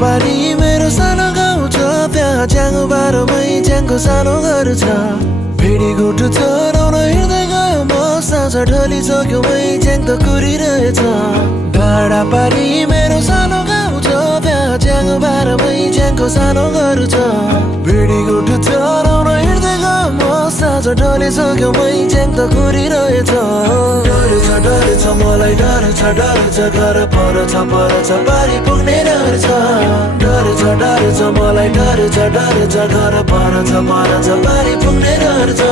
पारी मेरो सानो गाउँ छ त्यहाँ च्याङ्गो बारोमै च्याङ्को सानो घर छ भिडी गुटु चराउन हिँड्दै गयो म साँझ ढलिसक्यो च्याङ त कुरिरहेछ डाँडा पारी मेरो सानो गाउँ छ त्यहाँ च्याङ्गो बारोमै च्याङ्को सानो घर छ भिडी गुटु चराउन हिँड्दै गयो म साँझ ढलिसक्यो च्याङ त कुरिरहेछ डर छ मलाई डर छ घर पर छ पारी पुग्ने डर छ मलाई डर छ घर पर छ पारी पुग्ने डर छ